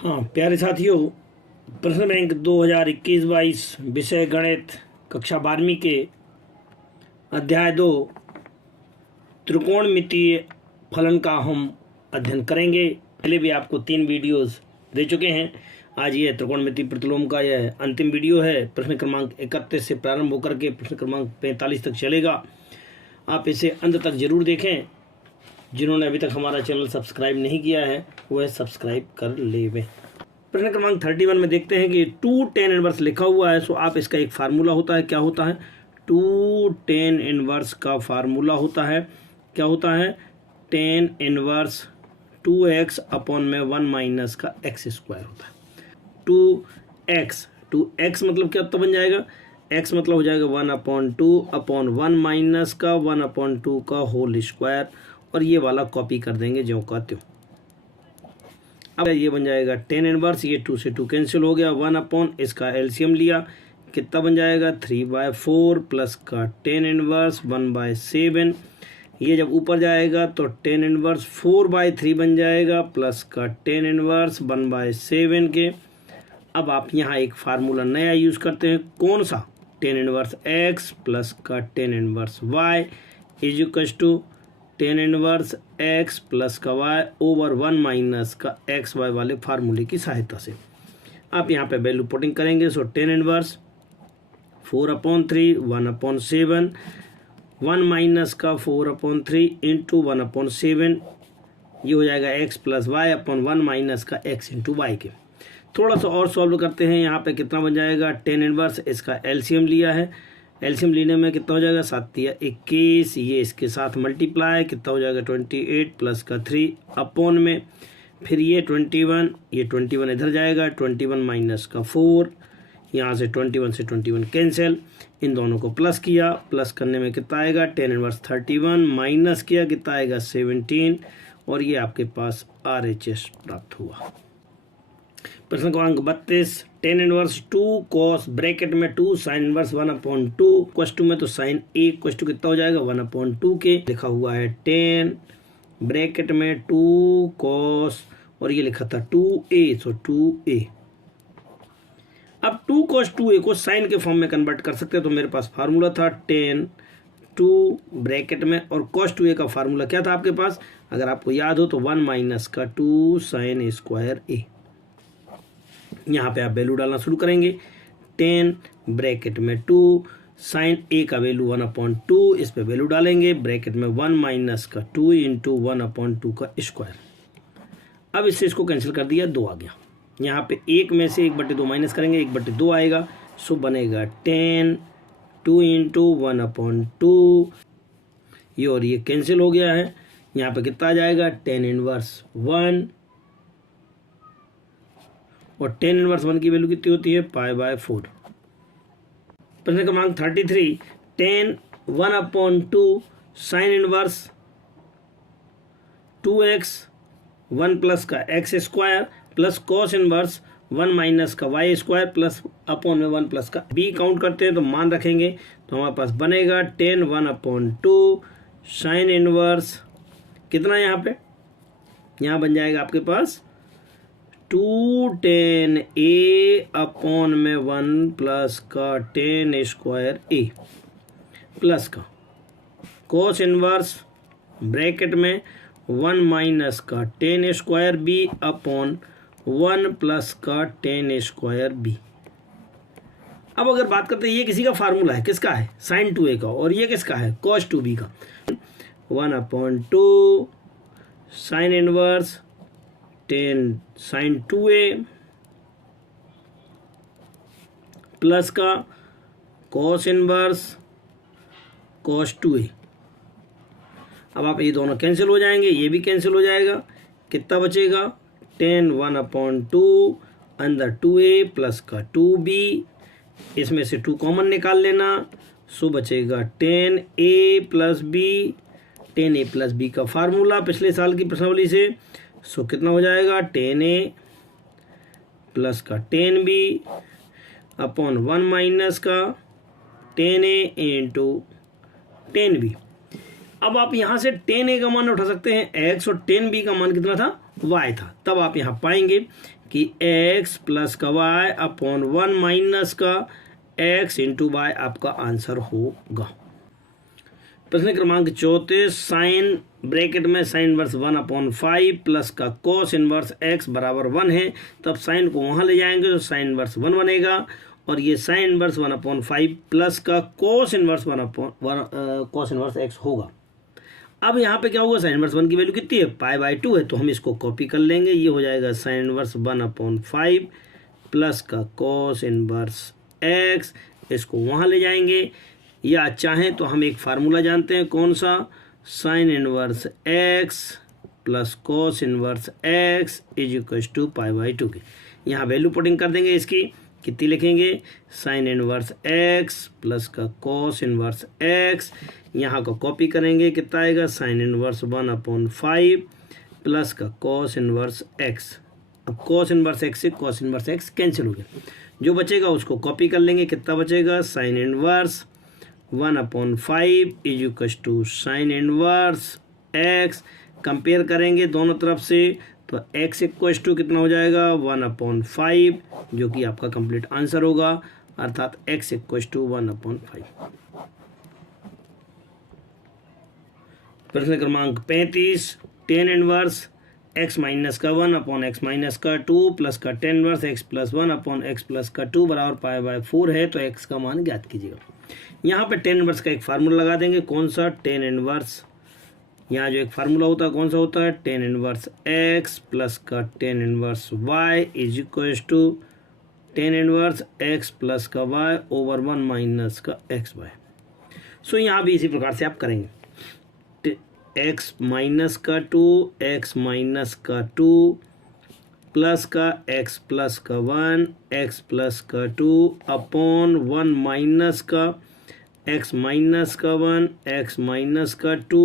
हाँ प्यारे साथियों, प्रश्न बैंक 2021-22 विषय गणित कक्षा 12वीं के अध्याय 2 त्रिकोणमितीय फलन का हम अध्ययन करेंगे। पहले भी आपको 3 वीडियोस दे चुके हैं। आज यह त्रिकोणमितीय प्रतिलोम का यह अंतिम वीडियो है। प्रश्न क्रमांक 31 से प्रारंभ होकर के प्रश्न क्रमांक 45 तक चलेगा। आप इसे अंत तक जरूर देखें। जिन्होंने अभी तक हमारा चैनल सब्सक्राइब नहीं किया है वह सब्सक्राइब कर लेवें। प्रश्न क्रमांक 31 में देखते हैं कि 2 tan इनवर्स लिखा हुआ है। सो आप इसका एक फार्मूला होता है, क्या होता है? 2 tan इनवर्स का फार्मूला होता है, क्या होता है? tan इनवर्स 2x अपॉन में 1 माइनस का x स्क्वायर होता है। 2x मतलब क्या तो बन जाएगा? x मतलब हो जाएगा 1/2 अपॉन 1 माइनस का 1/2 का होल स्क्वायर, और ये वाला कॉपी कर देंगे ज्यों का त्यों। अब ये बन जाएगा tan इनवर्स, ये 2 से 2 कैंसिल हो गया, 1 अपॉन इसका एलसीएम लिया, कितना बन जाएगा? 3/4 प्लस का tan इनवर्स 1/7। ये जब ऊपर जाएगा तो tan इनवर्स 4/3 बन जाएगा प्लस का tan इनवर्स 1/7 के। अब आप यहाँ एक फार्मूला नया यूज़ करते हैं, कौन सा? tan इनवर्स x प्लस का tan inverse y is equals to tan inverse x plus का y ओवर 1 माइनस का एक्स वाई वाले फार्मूले की सहायता से आप यहाँ पे वैल्यू पुटिंग करेंगे। सो tan इनवर्स 4/3 1/7, 1 माइनस का 4/3 इंटू 1/7, ये हो जाएगा x plus y upon 1 minus का x इंटू वाई के। थोड़ा सा और सॉल्व करते हैं। यहाँ पे कितना बन जाएगा? tan इनवर्स, इसका एलसीएम लिया है, एलसीएम लेने में कितना हो जाएगा? 7×3 = 21, ये इसके साथ मल्टीप्लाई, कितना हो जाएगा? 28 प्लस का 3 अपॉन में फिर ये 21, ये 21 इधर जाएगा, 21 माइनस का 4, यहाँ से 21 से 21 कैंसिल, इन दोनों को प्लस किया, प्लस करने में कितना आएगा? tan इनवर्स 31 माइनस किया, कितना आएगा? 17, और ये आपके पास RHS प्राप्त हुआ। प्रश्न क्रमांक 32 tan इनवर्स 2 cos ब्रैकेट में 2 sin इनवर्स 1/2 क्वेश्चन में तो sin a क्वेश्चन कितना हो जाएगा? 1/2 के लिखा हुआ है tan ब्रैकेट में 2 cos, और ये लिखा था 2a, सो 2a। अब 2 cos 2a को sin के फॉर्म में कन्वर्ट कर सकते हैं, तो मेरे पास फार्मूला था tan 2 ब्रैकेट में, और cos 2a का फार्मूला क्या था आपके पास? अगर आपको याद हो तो 1 माइनस का 2 sin स्क्वायर a। यहाँ पे आप वैल्यू डालना शुरू करेंगे। tan ब्रैकेट में 2 sin a का वैल्यू 1/2, इस पे वैल्यू डालेंगे, ब्रैकेट में 1 माइनस का 2 इंटू 1/2 का स्क्वायर। अब इससे इसको कैंसिल कर दिया, 2 आ गया। यहाँ पे 1 में से 1/2 माइनस करेंगे, 1/2 आएगा, सो बनेगा tan 2 इंटू 1/2, ये और ये कैंसिल हो गया है। यहाँ पे कितना आ जाएगा? tan इनवर्स 1, और tan इनवर्स 1 की वैल्यू कितनी होती है? π/4। प्रश्न क्रमांक 33 tan 1/2 sin inverse 2x 1 plus का x square plus cos inverse 1 minus का y स्क्वायर प्लस अपॉन में 1 प्लस का b काउंट करते हैं तो मान रखेंगे, तो हमारे पास बनेगा tan 1/2 sin इनवर्स कितना यहाँ बन जाएगा आपके पास 2 tan a अपॉन में 1 प्लस का tan स्क्वायर a प्लस का cos इनवर्स ब्रैकेट में 1 माइनस का tan square b upon 1 plus का tan स्क्वायर b। अब अगर बात करते हैं, ये किसी का फार्मूला है, किसका है? sin 2a का, और ये किसका है? cos 2b का। 1/2 sin inverse tan sin 2a plus का cos इनवर्स cos 2a। अब आप ये दोनों कैंसिल हो जाएंगे, ये भी कैंसिल हो जाएगा, कितना बचेगा? tan 1/2 अंदर 2a प्लस का 2b, इसमें से 2 कॉमन निकाल लेना, सो बचेगा tan a plus b। tan a plus b का फार्मूला पिछले साल की प्रश्नावली से, सो कितना हो जाएगा? tan a प्लस का tan b अपॉन 1 माइनस का tan a into tan b। अब आप यहाँ से tan a का मान उठा सकते हैं x, और tan b का मान कितना था? y था। तब आप यहाँ पाएंगे कि x प्लस का y अपॉन 1 माइनस का x इंटू वाई आपका आंसर होगा। प्रश्न क्रमांक 34, साइन ब्रैकेट में साइन इनवर्स 1/5 प्लस का कोस इनवर्स x बराबर 1 है। तब साइन को वहाँ ले जाएंगे तो साइन इनवर्स 1 बनेगा और ये साइन इनवर्स 1/5 प्लस का कोस इनवर्स कोस इनवर्स x होगा। अब यहाँ पे क्या होगा, साइन इनवर्स 1 की वैल्यू कितनी है, π/2 है, तो हम इसको कॉपी कर लेंगे। ये हो जाएगा साइन इनवर्स 1/5 प्लस का कोस इनवर्स x, इसको वहाँ ले जाएंगे। या चाहें तो हम एक फार्मूला जानते हैं, कौन सा, sine inverse x plus cos inverse x is equal to π/2 के। यहाँ वैल्यू पुटिंग कर देंगे, इसकी कितनी लिखेंगे, साइन इनवर्स x प्लस का कोस इनवर्स x, यहाँ को कॉपी करेंगे, कितना आएगा, साइन इनवर्स 1/5 प्लस का कोस इनवर्स x। अब कोस इनवर्स x से कोस इनवर्स x कैंसिल हो गया, जो बचेगा उसको कॉपी कर लेंगे, कितना बचेगा, sine inverse 1/5 is equal to sine inverse x। Compare करेंगे दोनों तरफ से तो x इक्वल टू कितना हो जाएगा, 1/5, जो कि आपका कंप्लीट आंसर होगा, अर्थात x इक्वल टू 1/5। प्रश्न क्रमांक 35, टेन इनवर्स x माइनस का 1 अपॉन x माइनस का 2 प्लस का tan inverse x plus 1 upon x plus का 2 बराबर π/4 है, तो x का मान ज्ञात कीजिएगा। यहाँ पे टेन इनवर्स का एक फार्मूला लगा देंगे, कौन सा, टेन इनवर्स, यहाँ जो एक फार्मूला होता है कौन सा होता है, टेन इनवर्स x प्लस का tan inverse y is equal to tan inverse x plus का y ओवर 1 माइनस का xy। सो यहाँ भी इसी प्रकार से आप करेंगे, x माइनस का 2 x माइनस का 2 प्लस का x प्लस का 1 x प्लस का 2 अपॉन 1 माइनस का x माइनस का 1 x माइनस का 2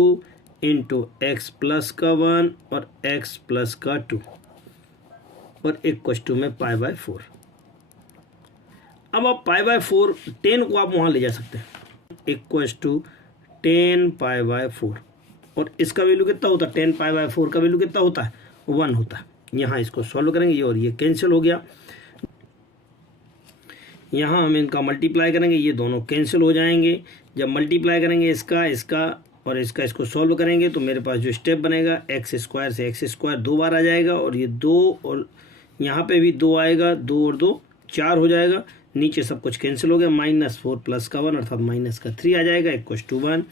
इंटू x प्लस का 1 और x प्लस का 2 और इक्वल टू में π/4। अब आप π/4 10 को आप वहाँ ले जा सकते हैं, इक्वल टू 10 π/4 और इसका वैल्यू कितना होता है, 10 π/4 का वैल्यू कितना होता है, 1 होता है। यहाँ इसको सॉल्व करेंगे, ये और ये कैंसिल हो गया, यहाँ हम इनका मल्टीप्लाई करेंगे, ये दोनों कैंसिल हो जाएंगे। जब मल्टीप्लाई करेंगे इसका और इसका इसको सॉल्व करेंगे तो मेरे पास जो स्टेप बनेगा, एक्स स्क्वायर से एक्स स्क्वायर 2 बार आ जाएगा और ये 2 और यहाँ पे भी 2 आएगा, 2 और 2 4 हो जाएगा, नीचे सब कुछ कैंसिल हो गया, -4 प्लस का 1 अर्थात माइनस का 3 आ जाएगा, इक्वल टू 1।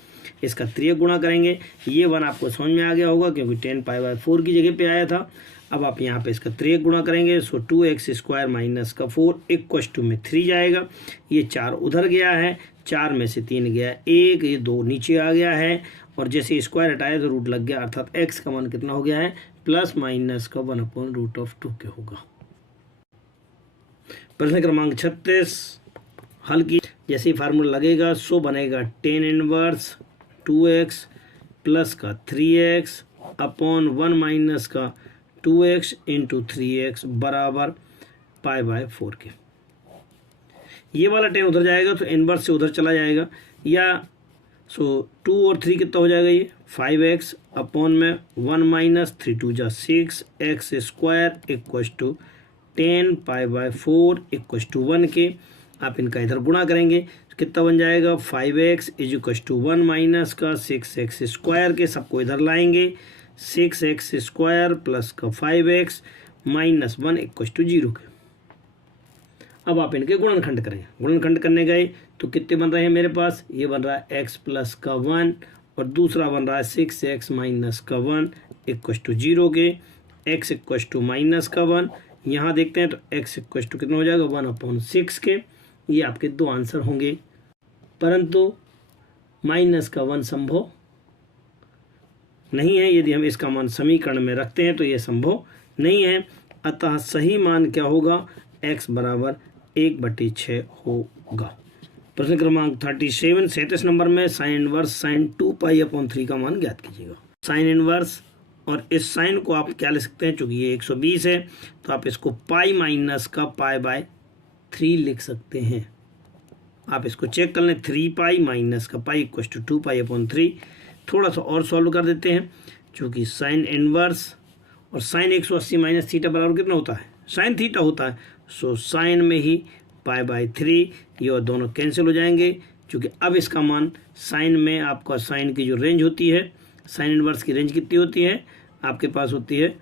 इसका 3 गुणा करेंगे, ये 1 आपको समझ में आ गया होगा क्योंकि 10 π/4 की जगह पे आया था। अब आप यहाँ पे इसका 3 गुणा करेंगे, सो 2x स्क्वायर माइनस का 4 इक्वल टू में 3 जाएगा, ये 4 उधर गया है, 4 में से 3 गया 1, ये 2 नीचे आ गया है और जैसे स्क्वायर हटाया तो रूट लग गया, अर्थात x का मान कितना हो गया है, प्लस माइनस का 1/√2 के होगा। प्रश्न क्रमांक 36 हल की, जैसे ही फार्मूला लगेगा सो बनेगा टेन इनवर्स 2x प्लस का 3x अपॉन 1 माइनस का 2x इंटू 3x बराबर π/4 के। ये वाला 10 उधर जाएगा तो इनवर्स से उधर चला जाएगा, या सो 2 और 3 कितना हो जाएगा, ये 5x अपॉन में 1 माइनस 3 2 जा 6x square equal to 10 π/4 equal to 1 के। आप इनका इधर गुणा करेंगे तो कितना बन जाएगा, 5x is equal to 1 minus का 6x स्क्वायर के, सबको इधर लाएंगे, 6x स्क्वायर प्लस का 5x माइनस 1 इक्वल टू 0 के। अब आप इनके गुणनखंड करेंगे, गुणनखंड करने गए तो कितने बन रहे हैं मेरे पास, ये बन रहा है x प्लस का 1 और दूसरा बन रहा है 6x माइनस का 1 इक्वल टू 0 के, x इक्वल टू माइनस का 1। यहाँ देखते हैं तो x इक्वल टू कितना हो जाएगा, 1/6 के। ये आपके 2 आंसर होंगे, परंतु माइनस का 1 संभव नहीं है। यदि हम इसका मान समीकरण में रखते हैं तो ये संभव नहीं है, अतः सही मान क्या होगा, x बराबर 1/6 होगा। प्रश्न क्रमांक 37 नंबर में साइन इनवर्स साइन 2π/3 का मान ज्ञात कीजिएगा। साइन इनवर्स, और इस साइन को आप क्या ले सकते हैं, चूँकि ये 120 है तो आप इसको पाई माइनस का π/3 लिख सकते हैं। आप इसको चेक कर लें, 3π माइनस का पाई इक्वल टू 2π/3। थोड़ा सा और सॉल्व कर देते हैं, चूँकि साइन इनवर्स और साइन 180 माइनस थीटा बराबर कितना होता है, साइन थीटा होता है। सो साइन में ही π/3, ये और दोनों कैंसिल हो जाएंगे, क्योंकि अब इसका मान साइन में आपका साइन की जो रेंज होती है, साइन इनवर्स की रेंज कितनी होती है आपके पास होती है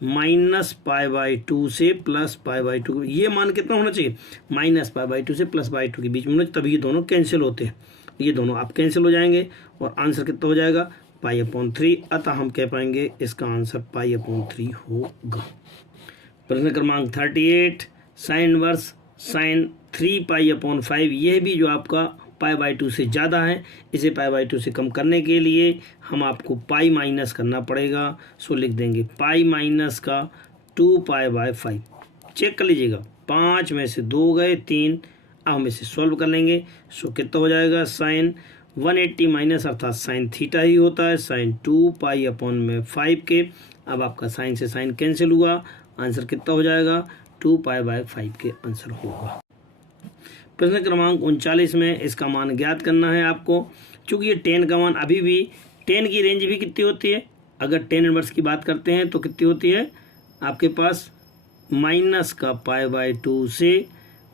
-π/2 से +π/2। ये मान कितना होना चाहिए, -π/2 से +π/2 के बीच में होना, तभी ये दोनों कैंसिल होते हैं। ये दोनों आप कैंसिल हो जाएंगे और आंसर कितना हो जाएगा π/3। अतः हम कह पाएंगे इसका आंसर π/3 होगा। प्रश्न क्रमांक 38, साइन इनवर्स साइन 3π/5, यह भी जो आपका π/2 से ज़्यादा है, इसे π/2 से कम करने के लिए हम आपको पाई माइनस करना पड़ेगा। सो लिख देंगे पाई माइनस का 2π/5। चेक कर लीजिएगा, 5 में से 2 गए 3, अब हम इसे सॉल्व कर लेंगे। सो कितना हो जाएगा, साइन 180 माइनस अर्थात साइन थीटा ही होता है, साइन 2π/5 के। अब आपका साइन से साइन कैंसिल हुआ, आंसर कितना हो जाएगा 2π/5 के आंसर होगा। प्रश्न क्रमांक 39 में इसका मान ज्ञात करना है आपको। चूँकि ये 10 का मान अभी भी 10 की रेंज भी कितनी होती है, अगर 10 इनवर्स की बात करते हैं तो कितनी होती है आपके पास माइनस का π/2 से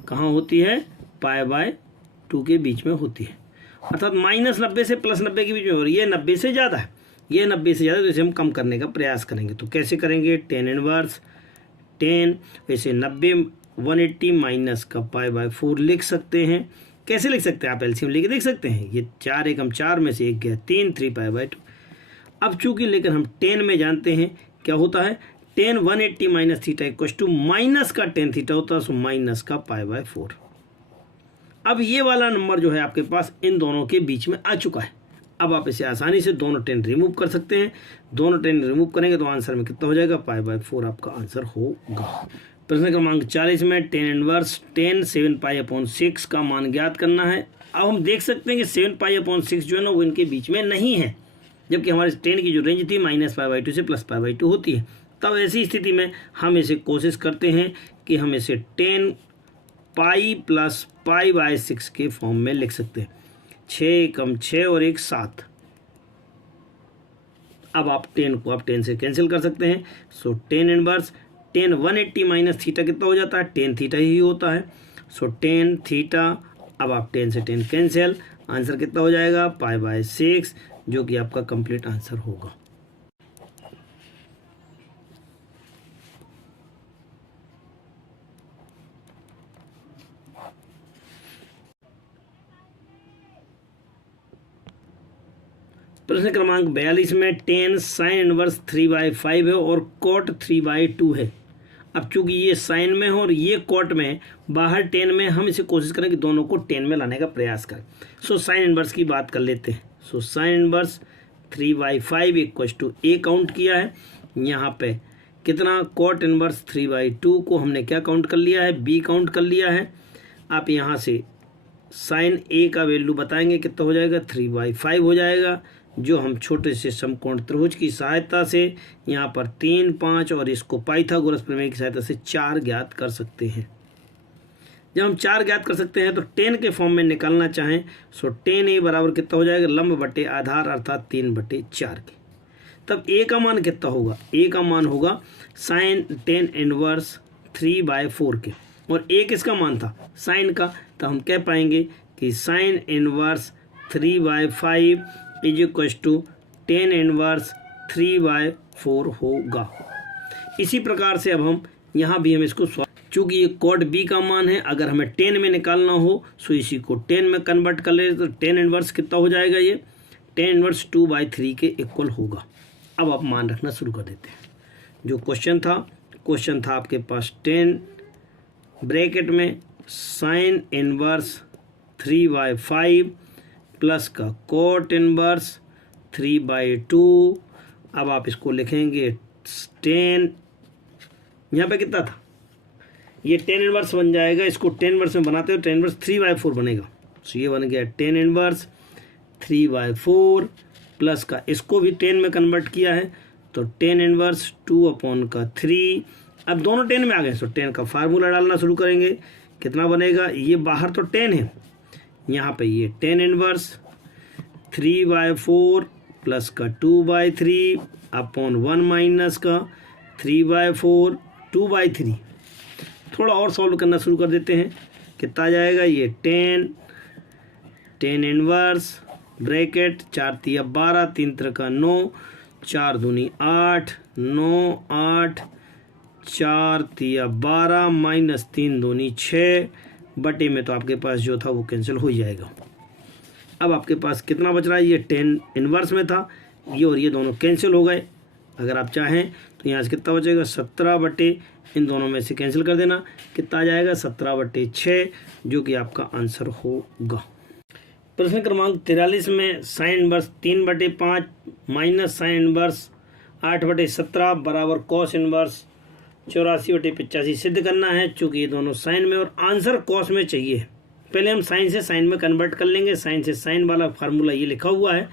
कहाँ होती है π/2 के बीच में होती है, अर्थात -90 से +90 के बीच में हो रही है। 90 से ज़्यादा है, ये 90 से ज़्यादा, तो इसे हम कम करने का प्रयास करेंगे। तो कैसे करेंगे, 10 इनवर्स 10 वैसे 90 180 माइनस का π/4 लिख सकते हैं। कैसे लिख सकते हैं, आप एलसीएम लेके देख सकते हैं। ये 4 एकम 4 में से 1 गया 3, 3π/2। अब चूंकि लेकिन हम 10 में जानते हैं क्या होता है, 10 180 minus theta equal to minus का 10 थीटा होता है, सो माइनस का π/4। अब ये वाला नंबर जो है आपके पास इन दोनों के बीच में आ चुका है। अब आप इसे आसानी से दोनों 10 रिमूव कर सकते हैं। दोनों 10 रिमूव करेंगे तो आंसर में कितना हो जाएगा π/4 आपका आंसर होगा। प्रश्न क्रमांक 40 में 10 इनवर्स 10 7π/6 का मान ज्ञात करना है। अब हम देख सकते हैं कि 7π/6 जो है ना वो इनके बीच में नहीं है, जबकि हमारे 10 की जो रेंज थी -π/2 से +π/2 होती है। तब ऐसी स्थिति में हम इसे कोशिश करते हैं कि हम इसे 10 पाई प्लस π/6 के फॉर्म में लिख सकते हैं। 6 एकम 6 और 1 7। अब आप 10 को आप 10 से कैंसिल कर सकते हैं। सो 10 इनवर्स 10 180 माइनस थीटा कितना हो जाता है, 10 थीटा ही होता है। सो 10 थीटा, अब आप 10 से 10 कैंसिल, आंसर कितना हो जाएगा π/6, जो कि आपका कंप्लीट आंसर होगा। प्रश्न क्रमांक 42 में 10 साइन इनवर्स 3/5 है और कॉट 3/2 है। अब चूंकि ये साइन में है और ये कॉट में है, बाहर 10 में, हम इसे कोशिश करें कि दोनों को 10 में लाने का प्रयास करें। सो साइन इनवर्स की बात कर लेते हैं। So sine inverse 3/5 equal to a count किया है यहाँ पे कितना, कॉट इनवर्स 3/2 को हमने क्या काउंट कर लिया है, बी काउंट कर लिया है। आप यहाँ से साइन ए का वैल्यू बताएंगे कितना हो जाएगा 3/5 हो जाएगा, जो हम छोटे से समकोण त्रिभुज की सहायता से यहाँ पर 3 5 और इसको पाइथागोरस प्रमेय की सहायता से 4 ज्ञात कर सकते हैं। जब हम 4 ज्ञात कर सकते हैं तो 10 के फॉर्म में निकालना चाहें, सो 10 a बराबर कितना हो जाएगा, लंब बटे आधार अर्थात 3/4 के। तब a का मान कितना होगा, a का मान होगा साइन 10 इनवर्स 3/4 के, और a किसका मान था, साइन का। तो हम कह पाएंगे कि sine inverse 3/5 is equal to 10 inverse 3/4 होगा। इसी प्रकार से अब हम यहाँ भी हम इसको, चूँकि ये कॉट बी का मान है, अगर हमें 10 में निकालना हो सो इसी को 10 में कन्वर्ट कर ले, तो 10 इनवर्स कितना हो जाएगा, ये 10 इनवर्स 2/3 के इक्वल होगा। अब आप मान रखना शुरू कर देते हैं। जो क्वेश्चन था आपके पास 10 ब्रैकेट में साइन इनवर्स 3/5 प्लस का कॉट इनवर्स 3/2। अब आप इसको लिखेंगे 10, यहाँ पे कितना था, ये 10 इनवर्स बन जाएगा। इसको 10 इनवर्स में बनाते हो 10 इनवर्स 3/4 बनेगा। सो ये बन गया 10 इनवर्स 3/4 प्लस का, इसको भी 10 में कन्वर्ट किया है तो 10 इनवर्स 2/3। अब दोनों 10 में आ गए, सो 10 का फार्मूला डालना शुरू करेंगे। कितना बनेगा, ये बाहर तो 10 है, यहाँ पे ये 10 इनवर्स 3/4 प्लस का 2/3 अपॉन 1 माइनस का 3/4 2/3। थोड़ा और सॉल्व करना शुरू कर देते हैं। कितना आ जाएगा ये 10 इनवर्स ब्रैकेट 4 तिया 12 3 त्रिका 9 4 दूनी 8 9 8 4 तिया 12 माइनस 3 दूनी 6 बटे में तो आपके पास जो था वो कैंसिल हो जाएगा। अब आपके पास कितना बच रहा है, ये 10 इनवर्स में था, ये और ये दोनों कैंसिल हो गए। अगर आप चाहें तो यहाँ से कितना बचेगा 17 बटे इन दोनों में से कैंसिल कर देना, कितना आ जाएगा 17/6 जो कि आपका आंसर होगा। प्रश्न क्रमांक 43 में sign inverse 3/5 minus sine inverse 8/17 बराबर कॉस इनवर्स 84/85 सिद्ध करना है। चूँकि ये दोनों साइन में और आंसर कॉस में चाहिए, पहले हम साइन से साइन में कन्वर्ट कर लेंगे। साइन से साइन वाला फार्मूला ये लिखा हुआ है,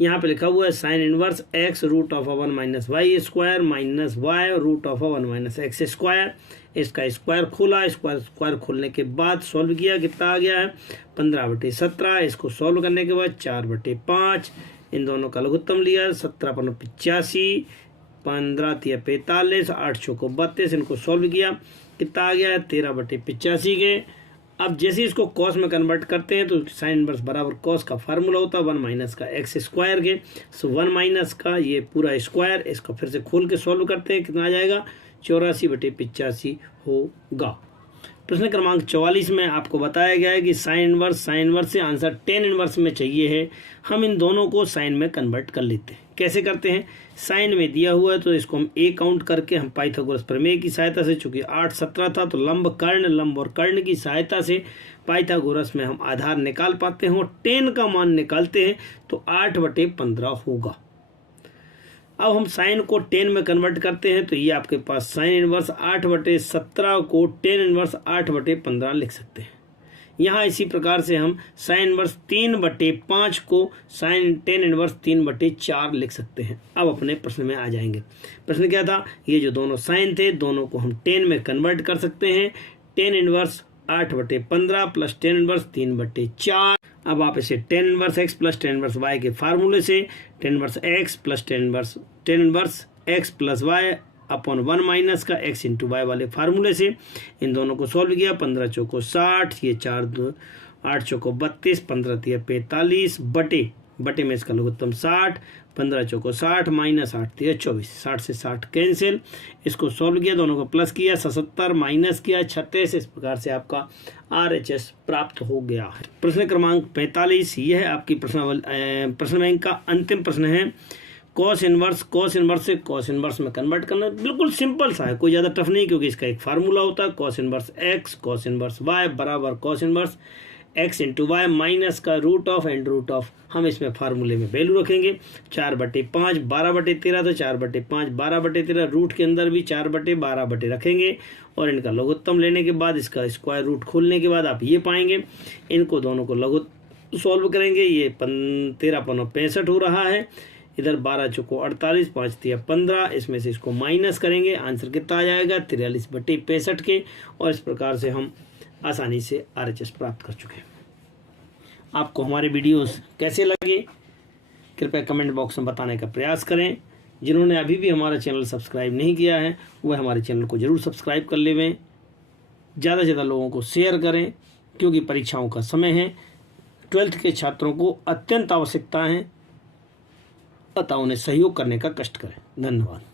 यहाँ पे लिखा हुआ है साइन इनवर्स x √1 माइनस y square minus y √1 minus x square. इसका स्क्वायर खोला, स्क्वायर खोलने के बाद सॉल्व किया, कितना आ गया है 15/17। इसको सॉल्व करने के बाद 4/5 इन दोनों का लघुत्तम लिया 17×85 15 × 45 8 चौको 32 इनको सॉल्व किया, कितना आ गया है 13/85 के। अब जैसे इसको कॉस में कन्वर्ट करते हैं तो साइन इनवर्स बराबर कॉस का फार्मूला होता है 1 माइनस का एक्स स्क्वायर के। सो 1 माइनस का ये पूरा स्क्वायर, इसको फिर से खोल के सॉल्व करते हैं, कितना आ जाएगा 84/85 होगा। प्रश्न क्रमांक 44 में आपको बताया गया है कि साइन इनवर्स से आंसर 10 इनवर्स में चाहिए है। हम इन दोनों को साइन में कन्वर्ट कर लेते हैं। कैसे करते हैं, साइन में दिया हुआ है तो इसको हम ए काउंट करके हम पाइथागोरस प्रमेय की सहायता से, चूंकि 8 17 था तो लंब और कर्ण की सहायता से पाइथागोरस में हम आधार निकाल पाते हैं और 10 का मान निकालते हैं तो 8/15 होगा। अब हम साइन को 10 में कन्वर्ट करते हैं तो ये आपके पास साइन इनवर्स 8/17 को 10 इनवर्स 8/15 लिख सकते हैं। यहाँ इसी प्रकार से हम साइन इनवर्स 3/5 को साइन 10 इनवर्स 3/4 लिख सकते हैं। अब अपने प्रश्न में आ जाएंगे। प्रश्न क्या था, ये जो दोनों साइन थे दोनों को हम 10 में कन्वर्ट कर सकते हैं। 10 इनवर्स 8/15 प्लस 10 इनवर्स 3/4। अब आप इसे 10 inverse x plus 10 inverse y के फार्मूले से 10 inverse x plus 10 inverse x plus y upon 1 minus का x इंटू वाई वाले फार्मूले से इन दोनों को सॉल्व किया। 15 चौको 60, ये 8 चौको 32 15 × 45 बटे में इसका लघुत्तम 60 15 चौको 60 माइनस 8 × 24 60 से 60 कैंसिल। इसको सॉल्व किया, दोनों को प्लस किया 77 माइनस किया 36। इस प्रकार से आपका RHS प्राप्त हो गया है। प्रश्न क्रमांक 45 यह है आपकी प्रश्न बैंक का अंतिम प्रश्न है। कॉस इनवर्स से कॉस इनवर्स में कन्वर्ट करना बिल्कुल सिंपल सा है, कोई ज़्यादा टफ नहीं, क्योंकि इसका एक फार्मूला होता है cos inverse x cos inverse y बराबर cos inverse x into y minus का √ऑफ हम इसमें फार्मूले में वैल्यू रखेंगे 4/5 12/13 तो 4/5 12/13 रूट के अंदर भी 4/12 रखेंगे और इनका लघुत्तम लेने के बाद इसका स्क्वायर रूट खोलने के बाद आप ये पाएंगे। इनको दोनों को लघुत्तम सॉल्व करेंगे, ये 13×5 हो रहा है, इधर 12 चौको 48 5 × 15, इसमें से इसको माइनस करेंगे, आंसर कितना आ जाएगा 43/65 के। और इस प्रकार से हम आसानी से RHS प्राप्त कर चुके हैं। आपको हमारे वीडियोस कैसे लगे कृपया कमेंट बॉक्स में बताने का प्रयास करें। जिन्होंने अभी भी हमारा चैनल सब्सक्राइब नहीं किया है वह हमारे चैनल को ज़रूर सब्सक्राइब कर लें, ज़्यादा से ज़्यादा लोगों को शेयर करें, क्योंकि परीक्षाओं का समय है। 12th के छात्रों को अत्यंत आवश्यकता है, अतः उन्हें सहयोग करने का कष्ट करें। धन्यवाद।